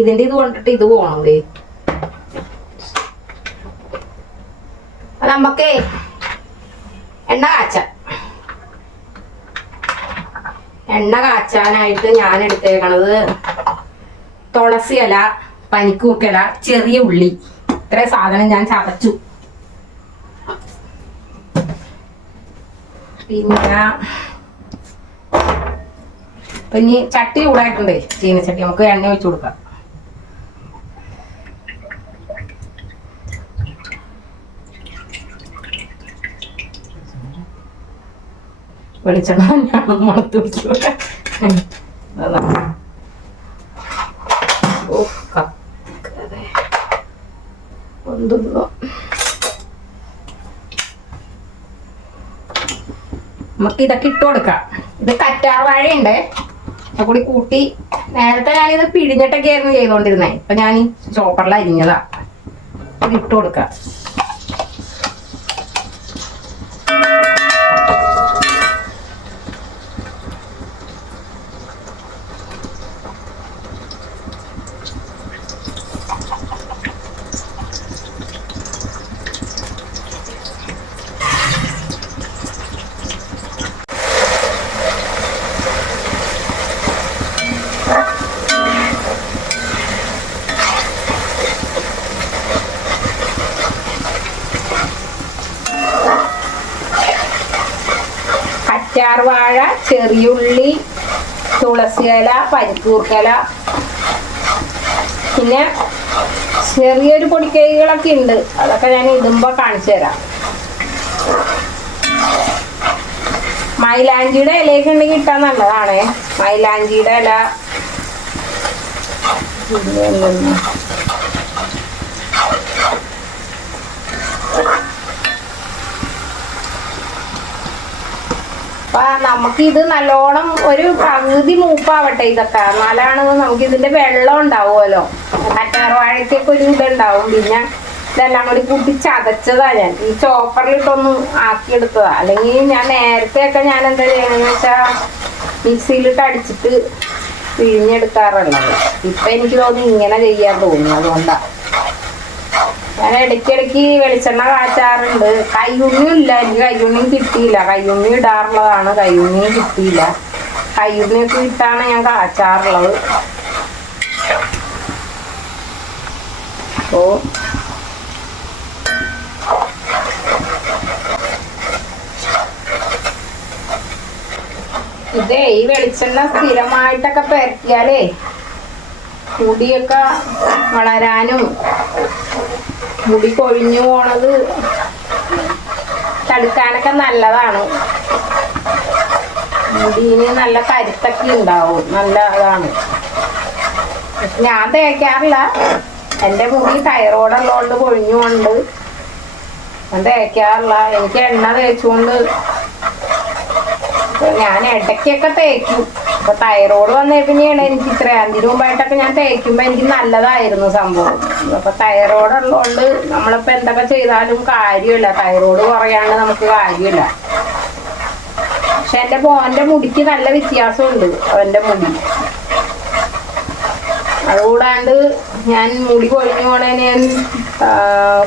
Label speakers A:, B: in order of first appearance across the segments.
A: ഇതിന്റെ ഇത് കൊണ്ടിട്ട് ഇത് പോണേ നമ്മക്കേ എണ്ണ കാച്ച. എണ്ണ കാച്ചാനായിട്ട് ഞാൻ എടുത്തേക്കണത് തുളസി ഇല പനിക്കൂക്കല ചെറിയ ഉള്ളി. ഇത്രയും സാധനം ഞാൻ ചതച്ചു. പിന്നെ ഇനി ചട്ടി ചൂടായിട്ടുണ്ടേ. ചീനച്ചട്ടി. നമുക്ക് എണ്ണ ഒഴിച്ചു കൊടുക്കാം. വെളിച്ചെണ്ണ ഞാൻ മുളത്ത് പിടിക്കൂല ഓ കക്കറെ ഒന്നുള്ളൂ നമുക്ക് ഇതൊക്കെ ഇട്ട് കൊടുക്കാം. ഇത് കറ്റാർ വാഴയുണ്ട്. കൂടി കൂട്ടി നേരത്തെ ഞാനിത് പിഴിഞ്ഞിട്ടൊക്കെ ആയിരുന്നു ചെയ്തോണ്ടിരുന്നേ. ഇപ്പൊ ഞാൻ ചോപ്പറിൽ അരിഞ്ഞതാ ഇത് ഇട്ട് കൊടുക്കാം കറ്റാർ വാഴ തുളസി ഇല പരിക്കൂർക്കല പിന്നെ ചെറിയൊരു പൊടിക്കൈകളൊക്കെ ഉണ്ട്. അതൊക്കെ ഞാൻ ഇടുമ്പോ കാണിച്ചു തരാം. മൈലാഞ്ചിയുടെ ഇലയൊക്കെ ഉണ്ടെങ്കിൽ ഇട്ടാൽ നല്ലതാണ്. മൈലാഞ്ചിയുടെ ഇല. അപ്പൊ നമുക്ക് ഇത് നല്ലോണം ഒരു പകുതി മൂപ്പാവട്ടെ ഇതൊക്കെ. എന്നാലാണ് നമുക്ക് ഇതിന്റെ വെള്ളം ഉണ്ടാവുമല്ലോ. കറ്റാർവാഴയ്ക്കൊക്കെ ഒരു ഇതുണ്ടാവും. പിന്നെ ഇതെല്ലാം കൂടി കൂട്ടി ചതച്ചതാ ഞാൻ. ഈ ചോപ്പറിലിട്ടൊന്ന് ആക്കിയെടുത്തതാ. അല്ലെങ്കിൽ ഞാൻ നേരത്തെ ഒക്കെ ഞാൻ എന്താ ചെയ്യണമെന്ന് വെച്ചാ മിക്സിയിലിട്ട് അടിച്ചിട്ട് പിഴിഞ്ഞെടുക്കാറുള്ളത്. ഇപ്പൊ എനിക്ക് തോന്നുന്നു ഇങ്ങനെ ചെയ്യാൻ തോന്നുന്നു. അതുകൊണ്ടാ. ഞാൻ ഇടയ്ക്കിടയ്ക്ക് വെളിച്ചെണ്ണ കാച്ചാറുണ്ട്. കയ്യുണ്ണിയില്ല എനിക്ക് കയ്യുണ്ണിയും കിട്ടിയില്ല. കയ്യുണ്ണി ഇടാറുള്ളതാണ് കയ്യുണ്ണിയും കിട്ടിയില്ല. കയ്യുണ്ണിയൊക്കെ ഇട്ടാണ് ഞാൻ കാച്ചാറുള്ളത്. അപ്പോ ഇതേ ഈ വെളിച്ചെണ്ണ സ്ഥിരമായിട്ടൊക്കെ പരത്തിയാലേ മുടിയൊക്കെ വളരാനും മുടി കൊഴിഞ്ഞു പോണത് തടുക്കാനൊക്കെ നല്ലതാണ്. മുടിന് നല്ല കരുത്തൊക്കെ ഉണ്ടാവും. നല്ല അതാണ്. ഞാൻ തേക്കാറില്ല. എന്റെ മുടി തൈറോയ്ഡ് ഉള്ളതുകൊണ്ട് കൊഴിഞ്ഞുകൊണ്ട് ഞാൻ തേക്കാറില്ല. എനിക്ക് എണ്ണ തേച്ചുകൊണ്ട് ഞാൻ ഇടയ്ക്കൊക്കെ തേക്കും. അപ്പൊ തൈറോയ്ഡ് വന്നേ പിന്നെയാണ് എനിക്ക് ഇത്ര അതിന് മുമ്പായിട്ടൊക്കെ ഞാൻ തേക്കുമ്പോ എനിക്ക് നല്ലതായിരുന്നു സംഭവം. അപ്പൊ തൈറോയ്ഡ് ഉള്ളതുകൊണ്ട് നമ്മളിപ്പോ എന്തൊക്കെ ചെയ്താലും കാര്യമില്ല. തൈറോയ്ഡ് കുറയാണ്ട് നമുക്ക് കാര്യമില്ല. പക്ഷെ എന്റെ മോന്റെ മുടിക്ക് നല്ല വ്യത്യാസമുണ്ട്. അവന്റെ മുടി. അതുകൂടാണ്ട് ഞാൻ മുടി കൊഴിഞ്ഞു പോണേ ഞാൻ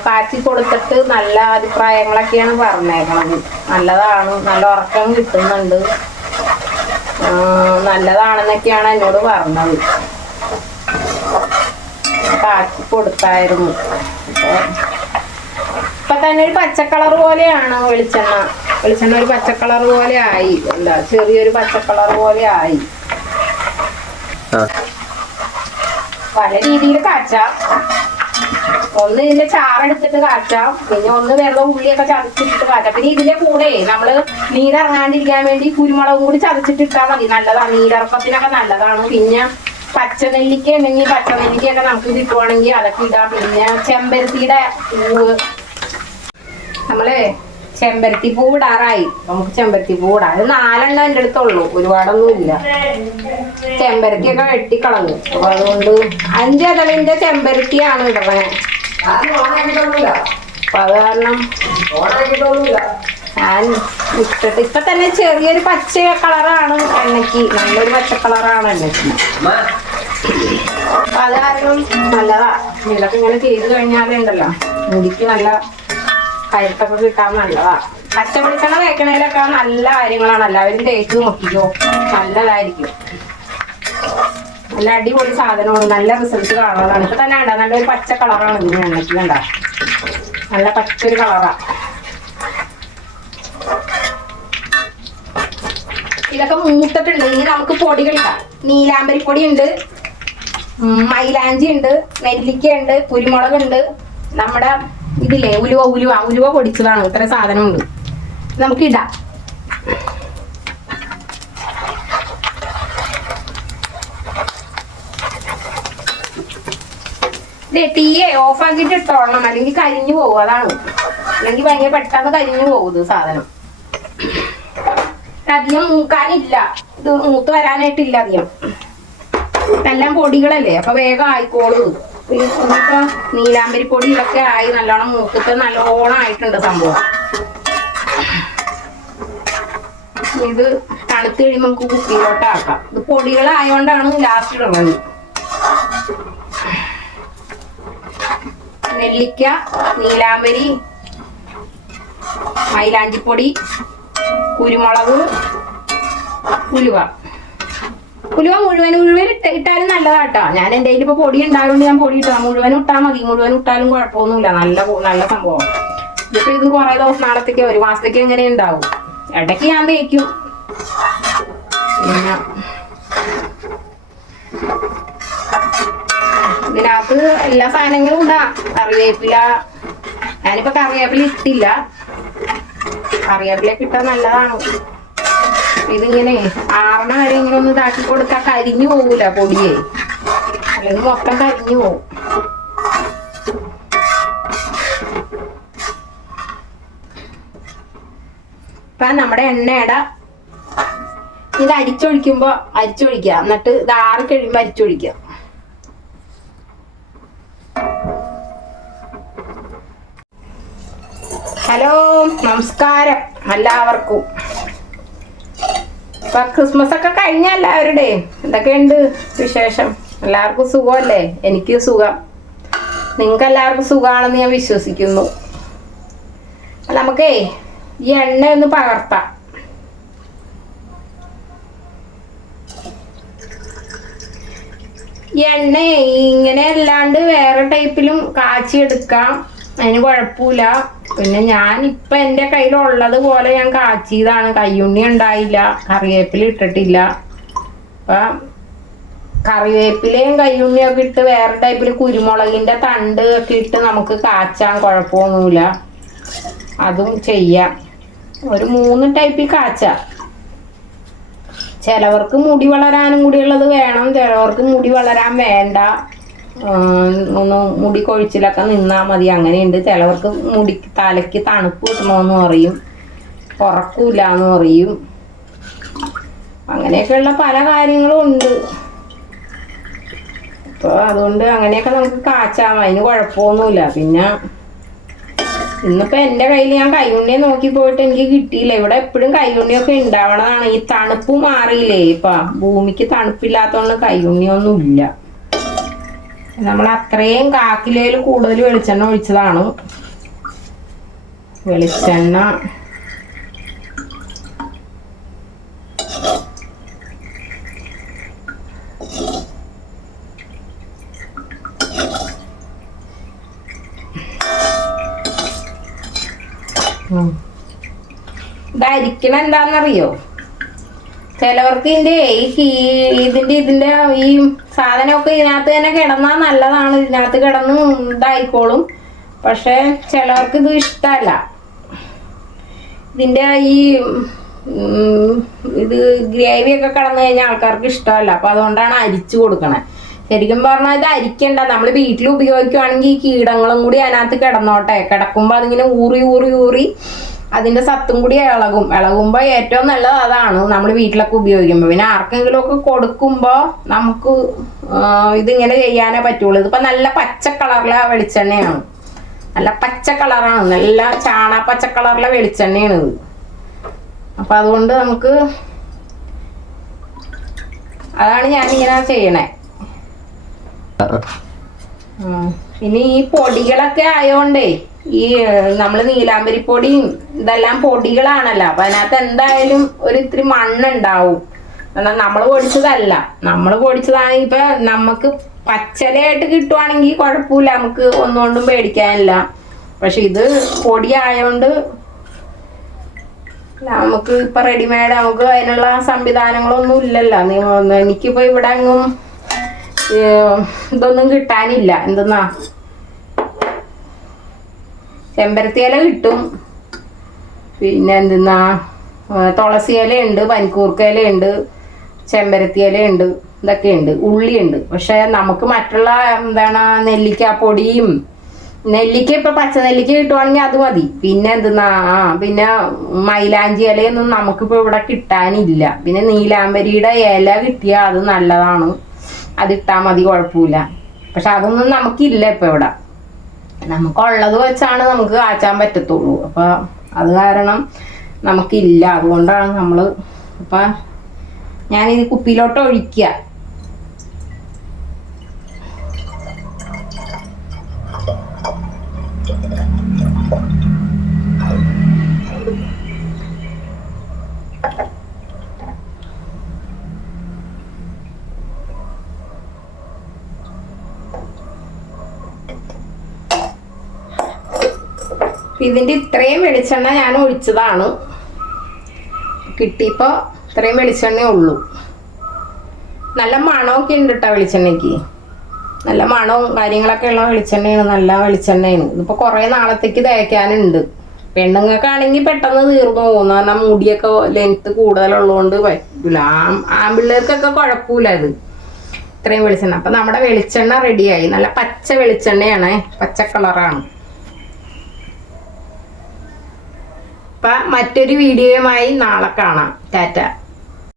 A: കാച്ചി കൊടുത്തിട്ട് നല്ല അഭിപ്രായങ്ങളൊക്കെയാണ് പറഞ്ഞേക്കണത്. നല്ലതാണ്. നല്ല ഉറക്കം കിട്ടുന്നുണ്ട്. നല്ലതാണെന്നൊക്കെയാണ് എന്നോട് പറഞ്ഞത്. കാച്ചി കൊടുത്തായിരുന്നു. ഇപ്പൊ തന്നെ ഒരു പച്ചക്കളർ പോലെയാണ് വെളിച്ചെണ്ണ. വെളിച്ചെണ്ണ ഒരു പച്ചക്കളർ പോലെ ആയി. അല്ല ചെറിയൊരു പച്ചക്കളർ പോലെ ആയി. പല രീതിയിൽ കാച്ചാം. ഒന്ന് ഇതിന്റെ ചാറെടുത്തിട്ട് കാച്ചാം. പിന്നെ ഒന്ന് വെള്ളം ഉള്ളിയൊക്കെ ചതച്ചിട്ട് കാച്ചാം. പിന്നെ ഇതിന്റെ കൂടെ നമ്മൾ നീരിറങ്ങാണ്ടിരിക്കാൻ വേണ്ടി കുരുമുളകും കൂടി ചതച്ചിട്ട് ഇട്ടാൽ മതി. നല്ലതാണ്. നീരിറക്കത്തിനൊക്കെ നല്ലതാണ്. പിന്നെ പച്ചനെല്ലിക്ക ഉണ്ടെങ്കിൽ പച്ചനെല്ലിക്കയൊക്കെ നമുക്ക് കിട്ടുവാണെങ്കിൽ അതൊക്കെ ഇടാം. പിന്നെ ചെമ്പരത്തിയുടെ പൂവ്. നമ്മൾ ചെമ്പരത്തി പൂ ഇടാറായി. നമുക്ക് ചെമ്പരത്തി പൂ ഇടാം. അത് നാലെണ്ണം എന്റെ അടുത്തുള്ളൂ. ഒരുപാടൊന്നും ഇല്ല ചെമ്പരത്തിയൊക്കെ വെട്ടിക്കളഞ്ഞു. അപ്പൊ അതുകൊണ്ട് അഞ്ച് അതളിന്റെ ചെമ്പരത്തിയാണ് ഇടണേ അപ്പൊ അത് കാരണം ഞാൻ ഇട്ടിട്ട് ഇപ്പൊ തന്നെ ചെറിയൊരു പച്ച കളറാണ് എണ്ണയ്ക്ക്. നല്ലൊരു പച്ച കളറാണ് എണ്ണയ്ക്ക്. അപ്പൊ അത് കാരണം നല്ലതാ. ഇതൊക്കെ ഇങ്ങനെ ചെയ്ത് കഴിഞ്ഞാലുണ്ടല്ലോ മുടിക്ക് നല്ല കഴുത്തൊക്കെ കിട്ടാൻ നല്ലതാ പച്ചമുളിക്കണ വേക്കണേലൊക്കെ നല്ല കാര്യങ്ങളാണ്. എല്ലാവരും തേച്ച് നോക്കിക്കോ. നല്ലതായിരിക്കും. നല്ല അടിപൊളി സാധനമാണ്. നല്ല റിസൾട്ട് കാണുന്നതാണ് ഇപ്പൊ തന്നെ ഉണ്ടാ നല്ലൊരു പച്ച കളറാണ് ഇതിന് എണ്ണയ്ക്ക് നല്ല പച്ചൊരു കളറാ. ഇതൊക്കെ മൂത്തിട്ടുണ്ട്. ഇനി നമുക്ക് പൊടികളിടാം നീലാമ്പരി പൊടി ഉണ്ട്. മൈലാഞ്ചി ഉണ്ട്. നെല്ലിക്ക ഉണ്ട്. കുരുമുളക് ഉണ്ട് നമ്മുടെ ഇതില്ലേ? ഉലുവ ഉലുവ. ഉലുവ പൊടിച്ചതാണ്. ഇത്ര സാധനമുണ്ട്. നമുക്ക് ഇടാം. തീയെ ഓഫ് ആക്കിട്ട് ഇട്ടോളണം അല്ലെങ്കിൽ കരിഞ്ഞു പോകും അതാണ്. അല്ലെങ്കിൽ ഭയങ്കര പെട്ടെന്ന് കരിഞ്ഞു പോകും സാധനം. അധികം മൂക്കാനില്ല. ഇത് മൂത്ത് വരാനായിട്ടില്ല അധികം. എല്ലാം പൊടികളല്ലേ? അപ്പൊ വേഗം ആയിക്കോളൂ. ഇനിയിപ്പോ നീലാമ്പരി പൊടി ഇതൊക്കെ ആയി നല്ലോണം മൂക്കത്ത് നല്ലോണം ആയിട്ടുണ്ട് സംഭവം. ഇത് തണുത്ത് കഴിയുമ്പോൾ നമുക്ക് കുപ്പിയിലോട്ട് ആക്കാം. ഇത് പൊടികളായോണ്ടാണ് ലാസ്റ്റ് ഇടുന്നത് നെല്ലിക്ക നീലാമ്പരി മൈലാഞ്ചിപ്പൊടി കുരുമുളക് ഉലുവ. ഉലുവ മുഴുവൻ മുഴുവൻ ഇട്ട് ഇട്ടാലും നല്ലതാട്ടോ. ഞാൻ എന്റെ ഇപ്പൊ പൊടി ഉണ്ടായതുകൊണ്ട് ഞാൻ പൊടി ഇട്ടാ മുഴുവൻ ഇട്ടാൽ മതി. മുഴുവൻ ഇട്ടാലും കുഴപ്പമൊന്നുമില്ല. നല്ല നല്ല സംഭവം. ഇപ്പൊ ഇത് കുറെ ദിവസം നാളത്തേക്ക് ഒരു മാസത്തേക്ക് എങ്ങനെ ഉണ്ടാവും. ഇടയ്ക്ക് ഞാൻ തേക്കും. പിന്നെ ഇതിനകത്ത് എല്ലാ സാധനങ്ങളും ഉണ്ടാ കറിവേപ്പില. ഞാനിപ്പോ കറിവേപ്പില ഇട്ടില്ല. കറിവേപ്പില കിട്ടാൻ നല്ലതാണ്. ഇതിങ്ങനെ ആറണ വരെ ഇങ്ങനെ ഒന്ന് ഇതാക്കി കൊടുത്താൽ കരിഞ്ഞു പോകൂല പൊടിയെ. അല്ലെങ്കിൽ മൊത്തം കരിഞ്ഞു പോകും ഇപ്പൊ നമ്മുടെ എണ്ണയുടെ ഇത് അരിച്ചൊഴിക്കുമ്പോ അരിച്ചൊഴിക്കുക. എന്നിട്ട് ഇത് ആറ് കഴിയുമ്പോ അരിച്ചൊഴിക്കുക. ഹലോ നമസ്കാരം എല്ലാവർക്കും. ഇപ്പൊ ക്രിസ്മസ് ഒക്കെ കഴിഞ്ഞ എല്ലാവരുടെയും. എന്തൊക്കെയുണ്ട് വിശേഷം? എല്ലാവർക്കും സുഖമല്ലേ? എനിക്ക് സുഖം. നിങ്ങൾക്ക് എല്ലാവർക്കും സുഖമാണെന്ന് ഞാൻ വിശ്വസിക്കുന്നു. നമുക്കേ ഈ എണ്ണ ഒന്ന് പകർത്താം. എണ്ണ ഇങ്ങനെ അല്ലാണ്ട് വേറെ ടൈപ്പിലും കാച്ചിയെടുക്കാം. അതിന് കുഴപ്പമില്ല. പിന്നെ ഞാൻ ഇപ്പൊ എന്റെ കയ്യിലുള്ളത് പോലെ ഞാൻ കാച്ചിയതാണ്. കയ്യുണ്ണി ഉണ്ടായില്ല. കറിവേപ്പില ഇട്ടിട്ടില്ല. അപ്പൊ കറിവേപ്പിലയും കയ്യുണ്ണിയും ഒക്കെ ഇട്ട് വേറെ ടൈപ്പിൽ കുരുമുളകിന്റെ തണ്ട് ഒക്കെ ഇട്ട് നമുക്ക് കാച്ചാൻ കുഴപ്പമൊന്നുമില്ല. അതും ചെയ്യാം. ഒരു മൂന്ന് ടൈപ്പിൽ കാച്ചാം. ചിലവർക്ക് മുടി വളരാനും കൂടിയുള്ളത് വേണം. ചിലവർക്ക് മുടി വളരാൻ വേണ്ട. ഒന്ന് മുടി കൊഴിച്ചിലൊക്കെ നിന്നാൽ മതി. അങ്ങനെയുണ്ട്. ചിലവർക്ക് മുടി തലയ്ക്ക് തണുപ്പ് കിട്ടണമെന്ന് പറയും. ഉറക്കൂല എന്ന് പറയും. അങ്ങനെയൊക്കെയുള്ള പല കാര്യങ്ങളും ഉണ്ട്. അപ്പോൾ അതുകൊണ്ട് അങ്ങനെയൊക്കെ നമുക്ക് കാച്ചാം. അതിന് കുഴപ്പമൊന്നുമില്ല. പിന്നെ ഇന്നിപ്പോൾ എന്റെ കയ്യിൽ ഞാൻ കൈയുണ്ണിയെ നോക്കി പോയിട്ട് എനിക്ക് കിട്ടിയില്ല. ഇവിടെ എപ്പോഴും കൈകൊണ്ടിയൊക്കെ ഉണ്ടാവണതാണ്. ഈ തണുപ്പ് മാറിയില്ലേ ഇപ്പം? ഭൂമിക്ക് തണുപ്പില്ലാത്തതുകൊണ്ട് കൈയുണ്ണിയൊന്നും ഇല്ല നമ്മൾ അത്രയും കാക്കിലേൽ കൂടുതൽ വെളിച്ചെണ്ണ ഒഴിച്ചതാണ്. വെളിച്ചെണ്ണ. ഉം. എന്താണെന്നറിയോ ചിലവർക്ക് ഇതിന്റെ ഈ ഇതിന്റെ ഇതിന്റെ ഈ സാധനമൊക്കെ ഇതിനകത്ത് തന്നെ കിടന്നാൽ നല്ലതാണ്. ഇതിനകത്ത് കിടന്ന് ഇതായിക്കോളും പക്ഷെ ചിലവർക്ക് ഇത് ഇഷ്ടമല്ല. ഇതിന്റെ ഈ ഇത് ഗ്രേവി ഒക്കെ കടന്നു കഴിഞ്ഞാൽ ആൾക്കാർക്ക് ഇഷ്ടമല്ല. അപ്പം അതുകൊണ്ടാണ് അരിച്ചു കൊടുക്കണേ. ശരിക്കും പറഞ്ഞാൽ ഇത് അരിക്കണ്ട. നമ്മൾ വീട്ടിൽ ഉപയോഗിക്കുവാണെങ്കിൽ ഈ കീടങ്ങളും കൂടി അതിനകത്ത് കിടന്നോട്ടെ. കിടക്കുമ്പോൾ അതിങ്ങനെ ഊറി ഊറി ഊറി അതിന്റെ സത്തും കൂടി ഇളകും. ഇളകുമ്പോൾ ഏറ്റവും നല്ലത് അതാണ്. നമ്മൾ വീട്ടിലൊക്കെ ഉപയോഗിക്കുമ്പോൾ പിന്നെ ആർക്കെങ്കിലും ഒക്കെ കൊടുക്കുമ്പോൾ നമുക്ക് ഇതിങ്ങനെ ചെയ്യാനേ പറ്റുള്ളൂ. ഇതിപ്പോ നല്ല പച്ച കളറിലെ വെളിച്ചെണ്ണയാണ്. നല്ല പച്ച കളറാണ്. നല്ല ചാണ പച്ച കളറിലെ വെളിച്ചെണ്ണയാണ് ഇത്. അപ്പൊ അതുകൊണ്ട് നമുക്ക് അതാണ് ഇങ്ങനെ ചെയ്യണേ. ഇനി ഈ പൊടികളൊക്കെ ആയോണ്ടേ ഈ നമ്മൾ നീലാമ്പരിപ്പൊടിയും ഇതെല്ലാം പൊടികളാണല്ലോ. അപ്പൊ അതിനകത്ത് എന്തായാലും ഒരു ഇത്തിരി മണ്ണുണ്ടാവും. എന്നാൽ നമ്മൾ പൊടിച്ചതല്ല. നമ്മൾ പൊടിച്ചതാണെങ്കിൽ ഇപ്പൊ നമുക്ക് പച്ചലയായിട്ട് കിട്ടുവാണെങ്കിൽ കുഴപ്പമില്ല നമുക്ക് ഒന്നുകൊണ്ടും പേടിക്കാനില്ല. പക്ഷെ ഇത് പൊടി ആയതുകൊണ്ട് നമുക്ക് ഇപ്പൊ റെഡിമെയ്ഡ് നമുക്ക് അതിനുള്ള സംവിധാനങ്ങളൊന്നും ഇല്ലല്ലോ. എനിക്കിപ്പോ ഇവിടെ എങ്ങും ഇതൊന്നും കിട്ടാനില്ല. എന്തെന്നാ? ചെമ്പരത്തി ഇല കിട്ടും. പിന്നെ എന്തെന്നാ തുളസി ഇലയുണ്ട് പനിക്കൂർക്ക ഇലയുണ്ട് ചെമ്പരത്തി ഇലയുണ്ട് ഇതൊക്കെ ഉണ്ട് ഉള്ളിയുണ്ട്. പക്ഷെ നമുക്ക് മറ്റുള്ള എന്താണ് നെല്ലിക്ക പൊടിയും നെല്ലിക്ക ഇപ്പൊ പച്ച നെല്ലിക്ക കിട്ടുവാണെങ്കിൽ അത് മതി. പിന്നെ എന്തെന്നാ ആ പിന്നെ മൈലാഞ്ചി ഇലയൊന്നും നമുക്കിപ്പോ ഇവിടെ കിട്ടാനില്ല. പിന്നെ നീലാംബരിയുടെ ഇല കിട്ടിയാൽ അത് നല്ലതാണ്. അതിട്ടാൽ മതി കുഴപ്പമില്ല. പക്ഷെ അതൊന്നും നമുക്കില്ല ഇപ്പൊ ഇവിടെ. നമുക്കുള്ളത് വെച്ചാണ് നമുക്ക് കാച്ചാൻ പറ്റത്തുള്ളൂ. അപ്പൊ അത് കാരണം നമുക്കില്ല. അതുകൊണ്ടാണ് നമ്മൾ അപ്പൊ ഞാനിത് കുപ്പിയിലോട്ട് ഒഴിക്കുക ഇതിന്റെ ഇത്രയും വെളിച്ചെണ്ണ ഞാൻ ഒഴിച്ചതാണ്. കിട്ടിയപ്പോൾ ഇത്രയും വെളിച്ചെണ്ണേ ഉള്ളൂ. നല്ല മണമൊക്കെ ഉണ്ട് കേട്ടോ വെളിച്ചെണ്ണയ്ക്ക്. നല്ല മണവും കാര്യങ്ങളൊക്കെ ഉള്ള വെളിച്ചെണ്ണയാണ് നല്ല വെളിച്ചെണ്ണയാണ്. ഇതിപ്പോൾ കുറേ നാളത്തേക്ക് തേക്കാനുണ്ട് പെണ്ണുങ്ങൾക്കാണെങ്കിൽ പെട്ടെന്ന് തീർന്നു പോകുന്നു. കാരണം മുടിയൊക്കെ ലെങ്ത്ത് കൂടുതലുള്ളതുകൊണ്ട് പറ്റില്ല ആമ്പിള്ളേർക്കൊക്കെ കുഴപ്പമില്ല ഇത്. ഇത്രയും വെളിച്ചെണ്ണ. അപ്പം നമ്മുടെ വെളിച്ചെണ്ണ റെഡിയായി നല്ല പച്ച വെളിച്ചെണ്ണയാണ്. പച്ച കളറാണ് അപ്പൊ മറ്റൊരു വീഡിയോയുമായി നാളെ കാണാം. ടാറ്റ.